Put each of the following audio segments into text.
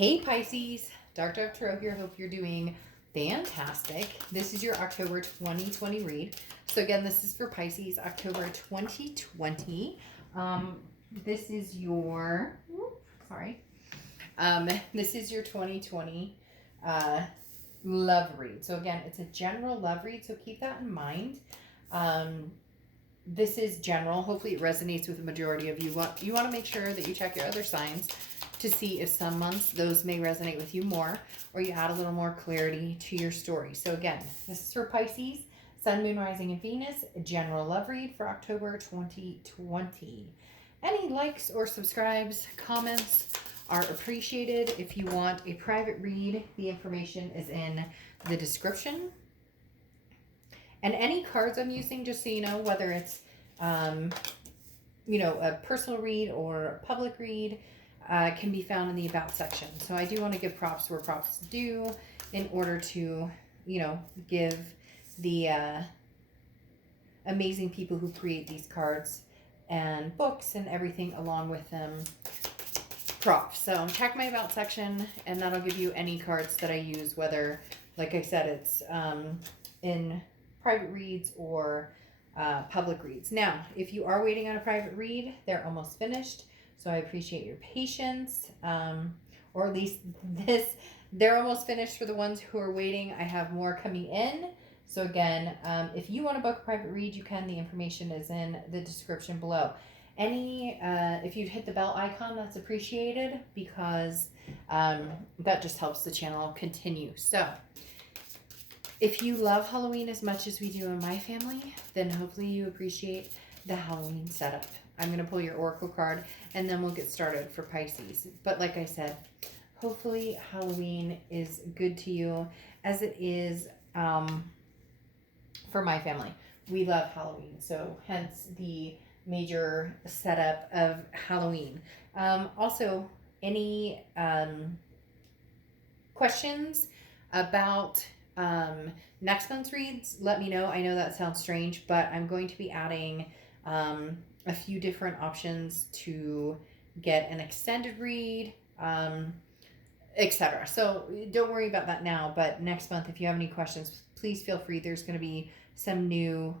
Hey Pisces, Dark Dove Tarot here. Hope you're doing fantastic. This is your October 2020 read. So again, this is for Pisces, October 2020. This is your, this is your 2020 love read. So again, it's a general love read, so keep that in mind. This is general. Hopefully it resonates with the majority of you. You want to make sure that you check your other signs to see if some months those may resonate with you more, or you add a little more clarity to your story. So again, this is for Pisces, Sun, Moon, Rising, and Venus, a general love read for October 2020. Any likes or subscribes, comments are appreciated. If you want a private read, the information is in the description. And any cards I'm using, just so you know, whether it's, a personal read or a public read, can be found in the About section. So I do want to give props where props is due in order to, give the amazing people who create these cards and books and everything along with them props. So check my About section, and that'll give you any cards that I use, whether, like I said, it's in private reads or public reads. Now, if you are waiting on a private read, they're almost finished. So I appreciate your patience, or at least they're almost finished for the ones who are waiting. I have more coming in. So again, if you want to book a private read, you can. The information is in the description below. If you'd hit the bell icon, that's appreciated, because that just helps the channel continue. So if you love Halloween as much as we do in my family, then hopefully you appreciate the Halloween setup. I'm going to pull your Oracle card, and then we'll get started for Pisces. But like I said, hopefully Halloween is good to you, as it is for my family. We love Halloween, so hence the major setup of Halloween. Also, any questions about next month's reads, let me know. I know that sounds strange, but I'm going to be adding a few different options to get an extended read, etc. So don't worry about that now, but next month, if you have any questions, please feel free. There's going to be some new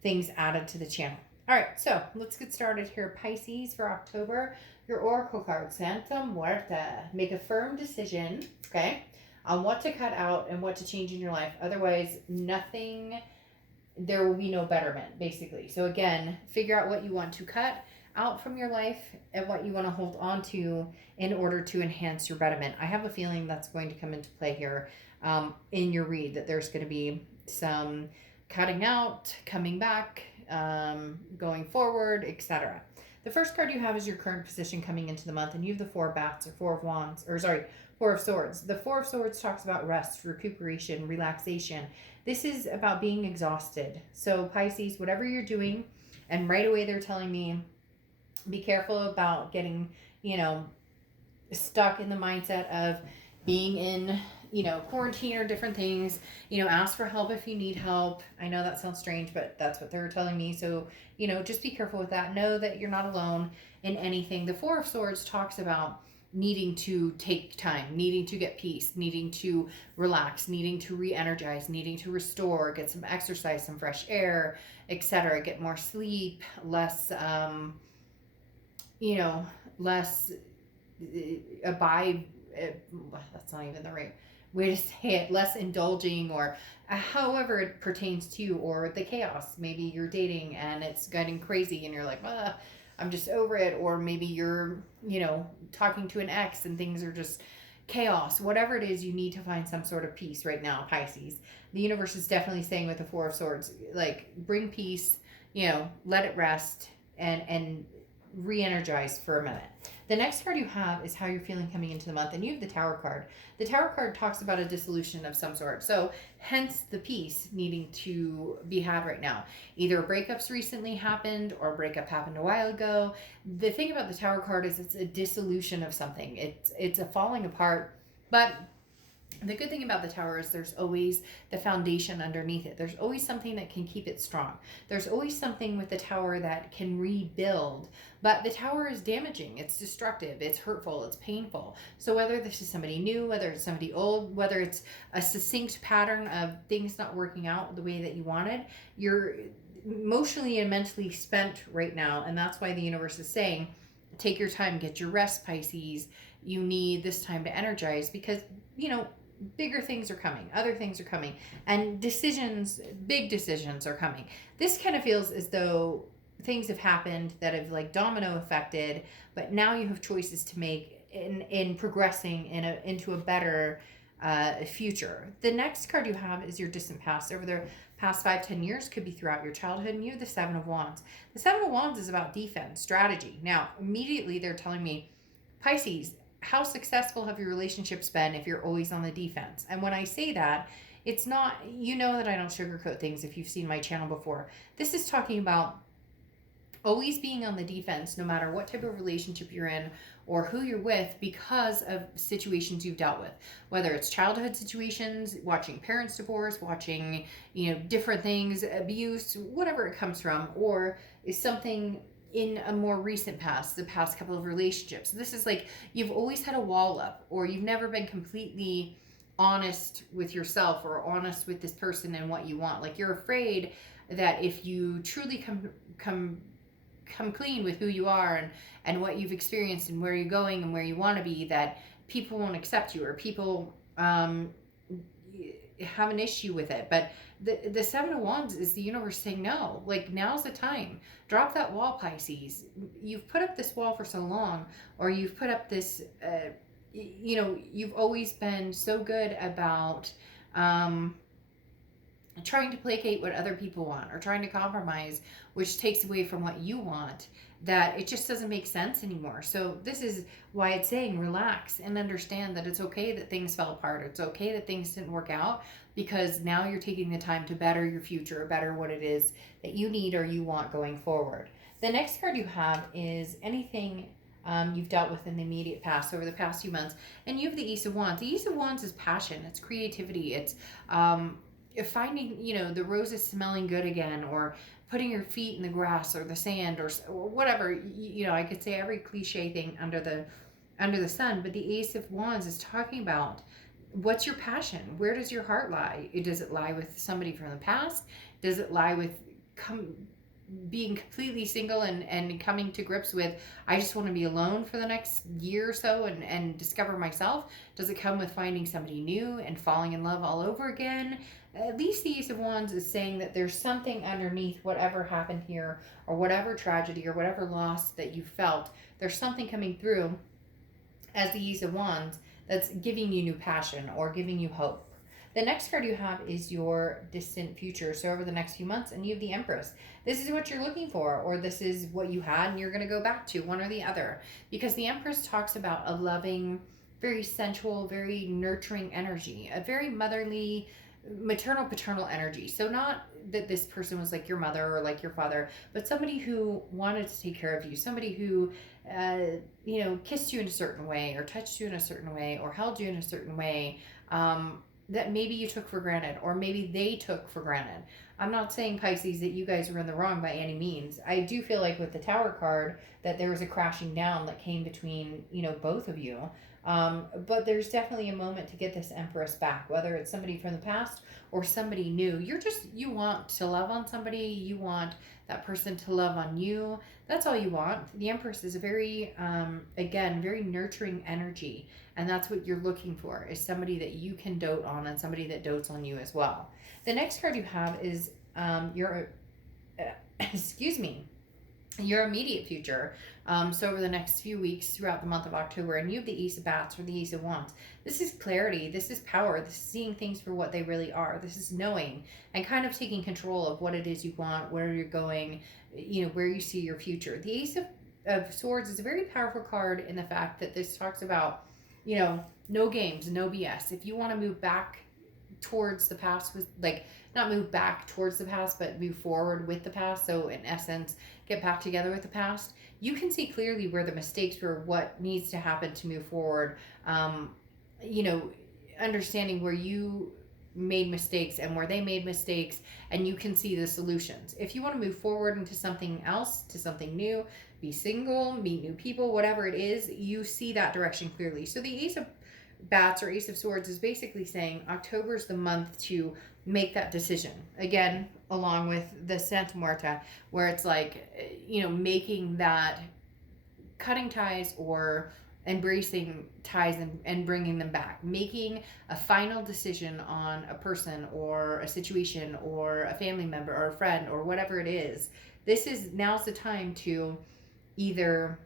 things added to the channel. All right, so let's get started here. Pisces, for October, your Oracle card, Santa Muerta. Make a firm decision, okay, on what to cut out and what to change in your life. Otherwise, there will be no betterment, basically. So again, figure out what you want to cut out from your life and what you want to hold on to in order to enhance your betterment. I have a feeling that's going to come into play here in your read, that there's going to be some cutting out, coming back, going forward, etc. The first card you have is your current position coming into the month, and you have the Four of Bats, or Four of Swords. The Four of Swords talks about rest, recuperation, relaxation. This is about being exhausted. So Pisces, whatever you're doing, and right away they're telling me, be careful about getting, stuck in the mindset of being in, quarantine or different things. Ask for help if you need help. I know that sounds strange, but that's what they're telling me. So, just be careful with that. Know that you're not alone in anything. The Four of Swords talks about needing to take time, needing to get peace, needing to relax, needing to re-energize, needing to restore, get some exercise, some fresh air, etc. Get more sleep, less abide. That's not even the right way to say it. Less indulging, or however it pertains to you, or the chaos. Maybe you're dating and it's getting crazy and you're like, I'm just over it. Or maybe you're, talking to an ex and things are just chaos. Whatever it is, you need to find some sort of peace right now, Pisces. The universe is definitely saying with the Four of Swords, like, bring peace, let it rest and re-energize for a minute. The next card you have is how you're feeling coming into the month, and you have the Tower card. The Tower card talks about a dissolution of some sort, so hence the peace needing to be had right now. Either breakups recently happened, or a breakup happened a while ago. The thing about the Tower card is it's a dissolution of something. It's a falling apart, but The good thing about the Tower is there's always the foundation underneath it. There's always something that can keep it strong. There's always something with the Tower that can rebuild. But the Tower is damaging. It's destructive. It's hurtful. It's painful. So whether this is somebody new, whether it's somebody old, whether it's a succinct pattern of things not working out the way that you wanted, you're emotionally and mentally spent right now. And that's why the universe is saying, take your time, get your rest, Pisces. You need this time to energize because, bigger things are coming, other things are coming, and big decisions are coming. This kind of feels as though things have happened that have like domino affected, but now you have choices to make in progressing into a better future. The next card you have is your distant past. Over the past 5-10 years, could be throughout your childhood, and you have the Seven of Wands. The Seven of Wands is about defense, strategy. Now, immediately they're telling me, Pisces, how successful have your relationships been if you're always on the defense? And when I say that, it's not, that I don't sugarcoat things if you've seen my channel before. This is talking about always being on the defense no matter what type of relationship you're in or who you're with because of situations you've dealt with, whether it's childhood situations, watching parents divorce, watching different things, abuse, whatever it comes from, or is something in a more recent past, the past couple of relationships. This is like you've always had a wall up, or you've never been completely honest with yourself or honest with this person and what you want. Like you're afraid that if you truly come clean with who you are and what you've experienced and where you're going and where you want to be, that people won't accept you or people have an issue with it. But the Seven of Wands is the universe saying, no, like now's the time. Drop that wall, Pisces. You've put up this wall for so long, or you've put up this, you've always been so good about trying to placate what other people want or trying to compromise, which takes away from what you want, that it just doesn't make sense anymore. So this is why it's saying relax and understand that it's okay that things fell apart. It's okay that things didn't work out, because now you're taking the time to better your future, better what it is that you need or you want going forward. The next card you have is anything you've dealt with in the immediate past over the past few months, and you have the Ace of Wands. The Ace of Wands is passion, it's creativity, it's finding the roses smelling good again, or putting your feet in the grass or the sand or whatever. I could say every cliche thing under the sun, but the Ace of Wands is talking about what's your passion. Where does your heart lie? Does it lie with somebody from the past? Does it lie with being completely single and coming to grips with, I just want to be alone for the next year or so and discover myself? Does it come with finding somebody new and falling in love all over again? At least the Ace of Wands is saying that there's something underneath whatever happened here, or whatever tragedy or whatever loss that you felt. There's something coming through as the Ace of Wands that's giving you new passion or giving you hope. The next card you have is your distant future. So over the next few months, and you have the Empress. This is what you're looking for, or this is what you had and you're going to go back to, one or the other. Because the Empress talks about a loving, very sensual, very nurturing energy, a very motherly, maternal, paternal energy. So not that this person was like your mother or like your father, but somebody who wanted to take care of you, somebody who kissed you in a certain way, or touched you in a certain way, or held you in a certain way, that maybe you took for granted, or maybe they took for granted. I'm not saying, Pisces, that you guys are in the wrong by any means. I do feel like with the Tower card that there was a crashing down that came between both of you. But there's definitely a moment to get this Empress back, whether it's somebody from the past or somebody new. You want to love on somebody. You want that person to love on you. That's all you want. The Empress is a very, very nurturing energy. And that's what you're looking for, is somebody that you can dote on and somebody that dotes on you as well. The next card you have is your immediate future. So over the next few weeks throughout the month of October, and you have the Ace of Bats or the Ace of Wands. This is clarity. This is power. This is seeing things for what they really are. This is knowing and kind of taking control of what it is you want, where you're going, where you see your future. The Ace of Swords is a very powerful card in the fact that this talks about, no games, no BS. If you want to move back towards the past, with not move back towards the past, but move forward with the past. So in essence, get back together with the past. You can see clearly where the mistakes were, what needs to happen to move forward. understanding where you made mistakes and where they made mistakes, and you can see the solutions. If you want to move forward into something else, to something new, be single, meet new people, whatever it is, you see that direction clearly. So the Ace of Bats or Ace of Swords is basically saying October is the month to make that decision. Again, along with the Santa Muerta, where it's like, making that, cutting ties or embracing ties and bringing them back, making a final decision on a person or a situation or a family member or a friend or whatever it is. Now's the time to either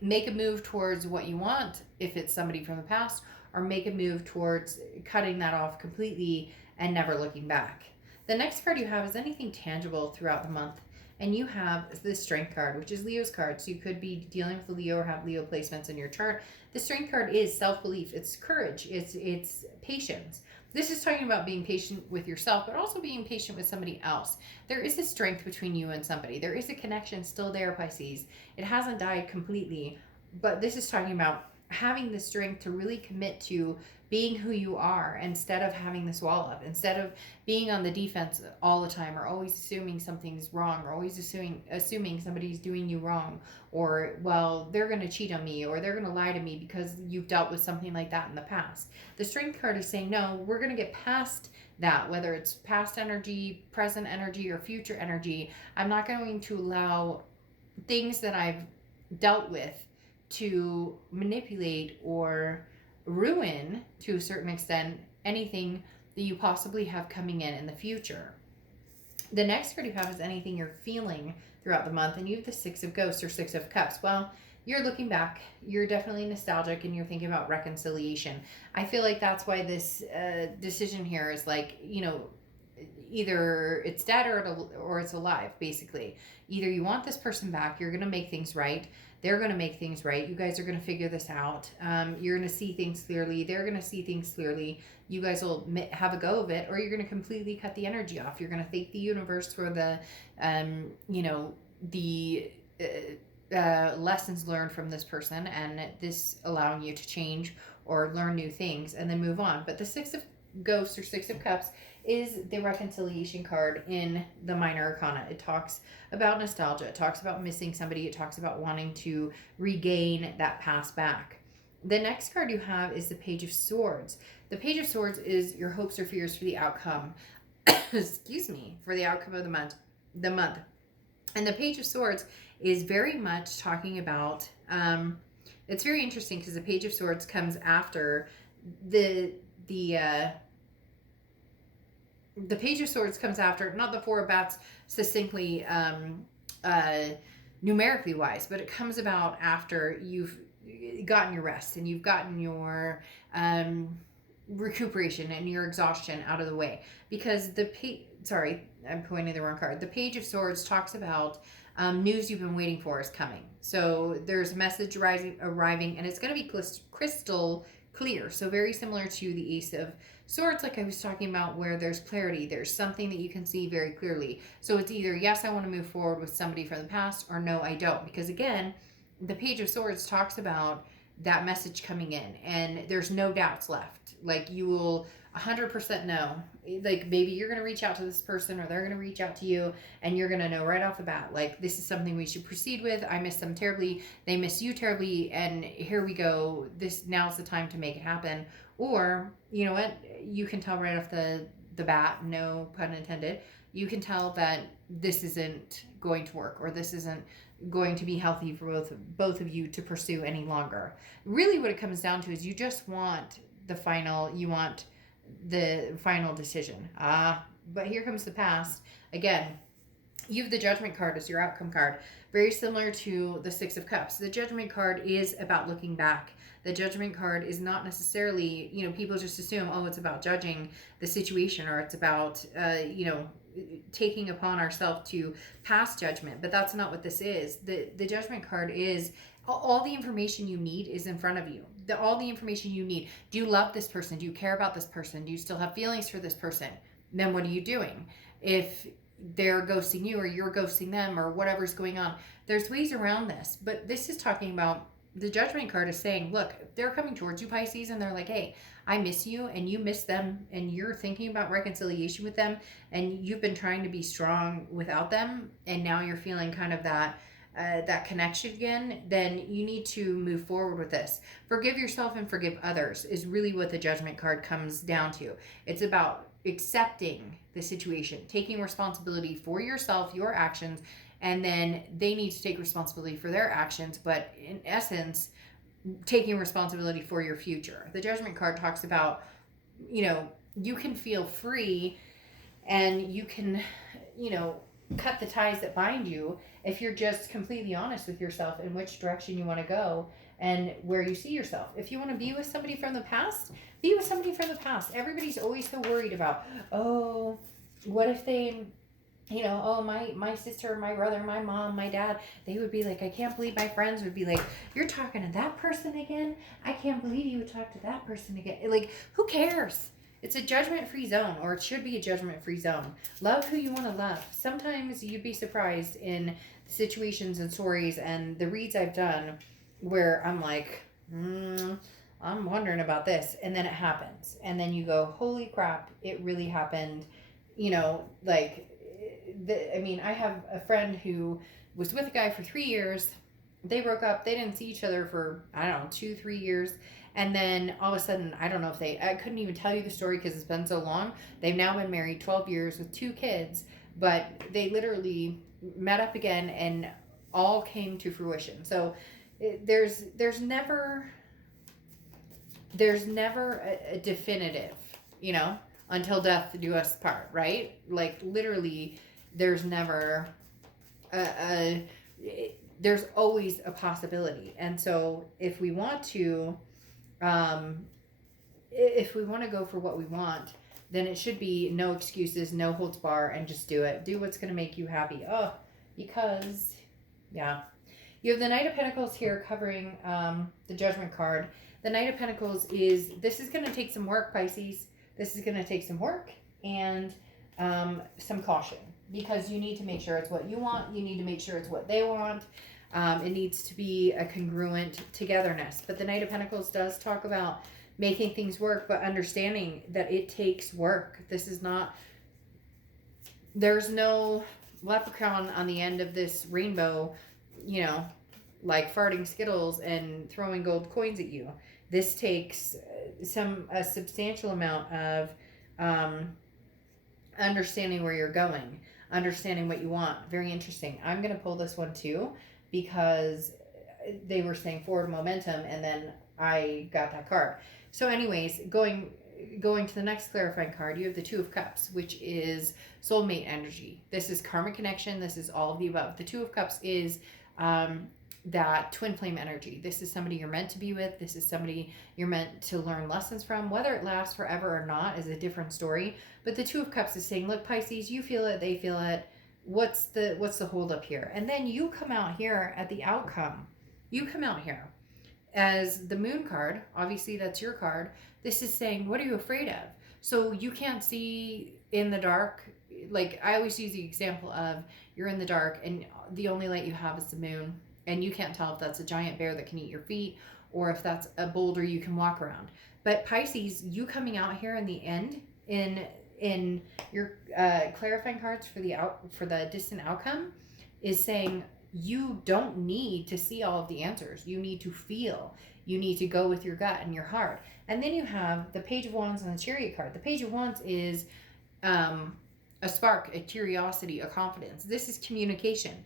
make a move towards what you want, if it's somebody from the past, or make a move towards cutting that off completely and never looking back. The next card you have is anything tangible throughout the month. And you have the Strength card, which is Leo's card. So you could be dealing with a Leo or have Leo placements in your chart. The Strength card is self-belief. It's courage. It's patience. This is talking about being patient with yourself, but also being patient with somebody else. There is a strength between you and somebody. There is a connection still there, Pisces. It hasn't died completely, but this is talking about having the strength to really commit to being who you are, instead of having this wall up, instead of being on the defense all the time, or always assuming something's wrong, or always assuming somebody's doing you wrong, or, well, they're going to cheat on me, or they're going to lie to me because you've dealt with something like that in the past. The Strength card is saying, no, we're going to get past that, whether it's past energy, present energy, or future energy. I'm not going to allow things that I've dealt with to manipulate or ruin, to a certain extent, anything that you possibly have coming in the future. The next card you have is anything you're feeling throughout the month, and you have the Six of Ghosts or Six of Cups. Well, you're looking back, you're definitely nostalgic, and you're thinking about reconciliation. I feel like that's why this decision here is like, either it's dead or it's alive, basically. Either you want this person back, you're going to make things right, they're going to make things right, you guys are going to figure this out, you're going to see things clearly, they're going to see things clearly, you guys will have a go of it, or you're going to completely cut the energy off. You're going to thank the universe for the lessons learned from this person, and this allowing you to change or learn new things, and then move on. But the Six of Ghosts or Six of Cups is the reconciliation card in the Minor Arcana. It talks about nostalgia. It talks about missing somebody. It talks about wanting to regain that past back. The next card you have is the Page of Swords. The Page of Swords is your hopes or fears for the outcome. Excuse me, for the outcome of the month. And the Page of Swords is very much talking about, it's very interesting because the Page of Swords comes after the Page of Swords comes after, not the Four of Bats succinctly, numerically wise, but it comes about after you've gotten your rest and you've gotten your recuperation and your exhaustion out of the way. Because I'm pointing the wrong card. The Page of Swords talks about news you've been waiting for is coming. So there's a message arriving, and it's going to be crystal clear. So very similar to the Ace of Swords, like I was talking about, where there's clarity. There's something that you can see very clearly. So it's either, yes, I want to move forward with somebody from the past, or no, I don't. Because again, the Page of Swords talks about that message coming in, and there's no doubts left. Like, you will 100% know. Like, maybe you're going to reach out to this person, or they're going to reach out to you, and you're going to know right off the bat, like, this is something we should proceed with. I miss them terribly. They miss you terribly. And here we go. Now's the time to make it happen. Or, you know what? You can tell right off the bat, no pun intended, you can tell that this isn't going to work, or this isn't going to be healthy for both of you to pursue any longer. Really what it comes down to is you just want the final decision. But here comes the past. Again, you have the Judgment card as your outcome card. Very similar to the Six of Cups. The Judgment card is about looking back. The Judgment card is not necessarily, people just assume, oh, it's about judging the situation, or it's about, taking upon ourselves to pass judgment. But that's not what this is. The Judgment card is all the information you need is in front of you. All the information you need. Do you love this person? Do you care about this person? Do you still have feelings for this person? Then what are you doing? If they're ghosting you, or you're ghosting them, or whatever's going on, there's ways around this. But this is talking about the Judgment card is saying, look, they're coming towards you, Pisces, and they're like, hey, I miss you and you miss them, and you're thinking about reconciliation with them, and you've been trying to be strong without them, and now you're feeling kind of that connection again. Then you need to move forward with this. Forgive yourself and forgive others is really what the Judgment card comes down to. It's about accepting the situation, taking responsibility for yourself, your actions, and then they need to take responsibility for their actions, but in essence, taking responsibility for your future. The Judgment card talks about, you can feel free, and you can, cut the ties that bind you if you're just completely honest with yourself in which direction you want to go and where you see yourself. If you want to be with somebody from the past, be with somebody from the past. Everybody's always so worried about, oh, what if they, oh, my sister, my brother, my mom, my dad, they would be like, I can't believe my friends would be like, you're talking to that person again? I can't believe you would talk to that person again. Like, who cares? It's a judgment-free zone, or it should be a judgment-free zone. Love who you want to love. Sometimes you'd be surprised in the situations and stories and the reads I've done where I'm like, I'm wondering about this. And then it happens. And then you go, holy crap, it really happened. I have a friend who was with a guy for 3 years. They broke up. They didn't see each other for, 2-3 years. And then all of a sudden, I don't know if I couldn't even tell you the story because it's been so long. They've now been married 12 years with 2 kids, but they literally met up again and all came to fruition. So there's never a definitive, until death do us part, right? Like literally there's never there's always a possibility. And so if we want to go for what we want, then it should be no excuses, no holds bar, and just do it. Do what's going to make you happy. Because you have the Knight of Pentacles here covering the Judgment card. The Knight of Pentacles this is going to take some work, Pisces. This is going to take some work and some caution, because you need to make sure it's what you want. You need to make sure it's what they want. It needs to be a congruent togetherness. But the Knight of Pentacles does talk about making things work, but understanding that it takes work. There's no leprechaun on the end of this rainbow, like farting Skittles and throwing gold coins at you. This takes a substantial amount of understanding where you're going, understanding what you want. Very interesting. I'm going to pull this one too, because they were saying forward momentum, and then I got that card. So anyways, going to the next clarifying card, you have the Two of Cups, which is soulmate energy. This is karmic connection. This is all of the above. The Two of Cups is that twin flame energy. This is somebody you're meant to be with. This is somebody you're meant to learn lessons from. Whether it lasts forever or not is a different story. But the Two of Cups is saying, look, Pisces, you feel it, they feel it. What's the hold up here? And then you come out here at the outcome. You come out here as the Moon card. Obviously, that's your card. This is saying, what are you afraid of? So you can't see in the dark. Like, I always use the example of you're in the dark and the only light you have is the moon, and you can't tell if that's a giant bear that can eat your feet or if that's a boulder you can walk around. But Pisces, you coming out here in the end in your clarifying cards for the distant outcome is saying you don't need to see all of the answers. You need to feel. You need to go with your gut and your heart. And then you have the Page of Wands and the Chariot card. The Page of Wands is a spark, a curiosity, a confidence. This is communication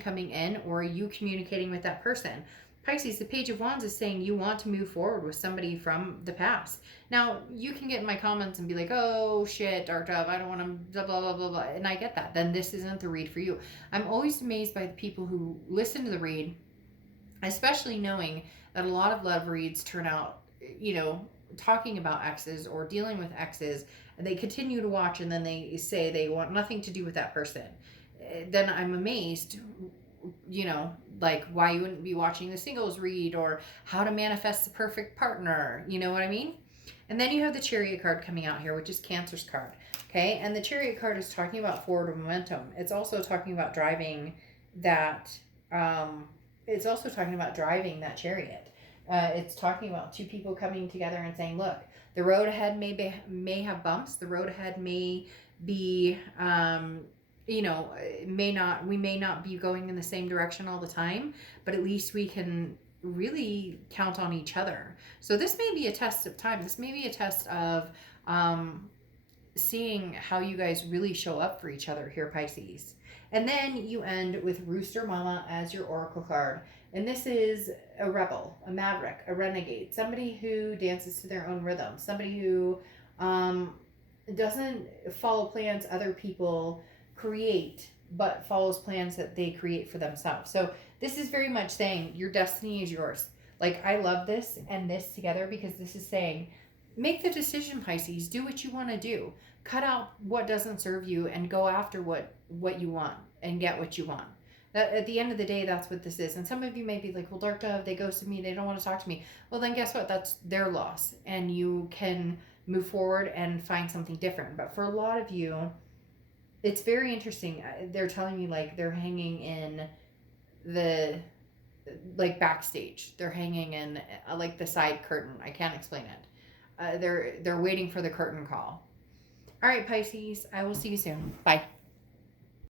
coming in, or you communicating with that person. Pisces, the Page of Wands is saying you want to move forward with somebody from the past. Now, you can get in my comments and be like, oh, shit, Dark Dove, I don't want to blah, blah, blah, blah, blah. And I get that. Then this isn't the read for you. I'm always amazed by the people who listen to the read, especially knowing that a lot of love reads turn out, talking about exes or dealing with exes, and they continue to watch and then they say they want nothing to do with that person. Then I'm amazed, like why you wouldn't be watching the singles read, or how to manifest the perfect partner. You know what I mean? And then you have the Chariot card coming out here, which is Cancer's card. Okay. And the Chariot card is talking about forward momentum. It's also talking about driving that it's also talking about driving that chariot. It's talking about two people coming together and saying, look, the road ahead may have bumps. The road ahead may be, you know, we may not be going in the same direction all the time, but at least we can really count on each other. So this may be a test of time. This may be a test of seeing how you guys really show up for each other here, Pisces. And then you end with Rooster Mama as your oracle card. And this is a rebel, a maverick, a renegade, somebody who dances to their own rhythm, somebody who doesn't follow plans other people create, but follows plans that they create for themselves. So this is very much saying your destiny is yours. Like, I love this and this together, because this is saying, make the decision, Pisces. Do what you want to do. Cut out what doesn't serve you and go after what you want and get what you want. At the end of the day, that's what this is. And some of you may be like, well, Dark Dove, they ghosted me. They don't want to talk to me. Well, then guess what? That's their loss. And you can move forward and find something different. But for a lot of you, it's very interesting. They're telling me, like, they're hanging in the, like, backstage. They're hanging in, like, the side curtain. I can't explain it. They're waiting for the curtain call. All right, Pisces, I will see you soon. Bye.